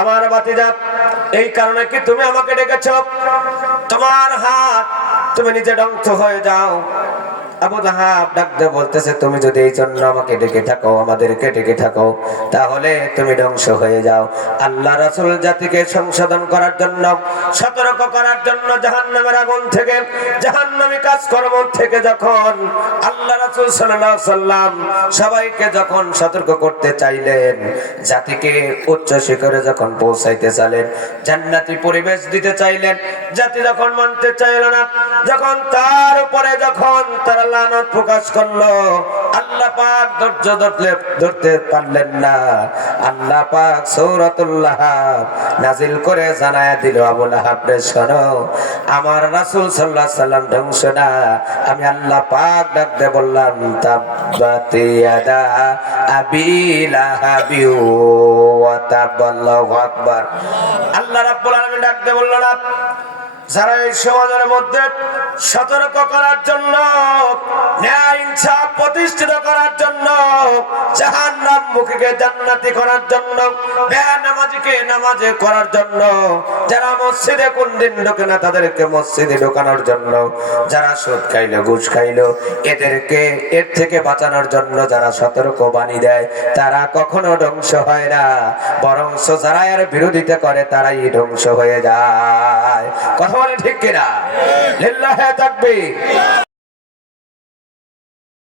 আমার ভাতিজা, এই কারণে কি তুমি আমাকে ডেকেছো? তোমার হাত, তুমি নিজে ধ্বংস হয়ে যাও। আবু লাহাব ডাক দিয়ে বলতেছে, তুমি যদি এই জন্য আমাকে ডেকে থাকো, আমাদেরকে ডেকে থাকো, তাহলে তুমি ধ্বংস হয়ে যাও। আল্লাহ রাসূল জাতিকে সংশোধন করার জন্য, সতর্ক করার জন্য, জাহান্নামের আগুন থেকে, জাহান্নামী কাজকর্ম থেকে যখন আল্লাহ রাসূল সাল্লাল্লাহু আলাইহি সাল্লাম সবাইকে যখন সতর্ক করতে চাইলেন, জাতিকে উচ্চ শিখরে যখন পৌঁছাইতে চাইলেন, জান্নাতি পরিবেশ দিতে চাইলেন, জাতি যখন মানতে চাইল না, যখন তার উপরে যখন তারা লানত প্রকাশ করলো, আল্লাহ পাক ধরতে পারলেন না। আল্লাহ পাক সূরাতুল লাহাব নাজিল করে জানায়া দিল, আবু লাহাব রে শোনো, আমার রাসূল সাল্লাল্লাহু আলাইহি সাল্লাম ধ্বংস না, আমি আল্লাহ পাক ডাক দিয়ে বললাম, তাব্বাত ইয়াদা আবি লাহাবি ওয়া তাব। আল্লাহু আকবার। আল্লাহ রাব্বুল আলামিন ডাক দিয়ে বলল না, যারা এই সমাজের মধ্যে সতর্ক করার জন্য, ন্যায় ইনসাফ প্রতিষ্ঠিত করার জন্য, জাহান্নাম মুখীকে জান্নাতি করার জন্য, বেনামাজিকে নামাজে করার জন্য, যারা মসজিদে কোনদিন ঢোকে না তাদেরকে মসজিদে ঢোকানোর জন্য, যারা সুদ খাইলো, ঘুষ খাইলো, এদেরকে এর থেকে বাঁচানোর জন্য যারা সতর্ক বাণী দেয়, তারা কখনো ধ্বংস হয় না, বরং যারা এর বিরোধিতা করে তারাই ধ্বংস হয়ে যায়। কথা বলে ঠিক কিনা? লিল্লাহি তাকবীর।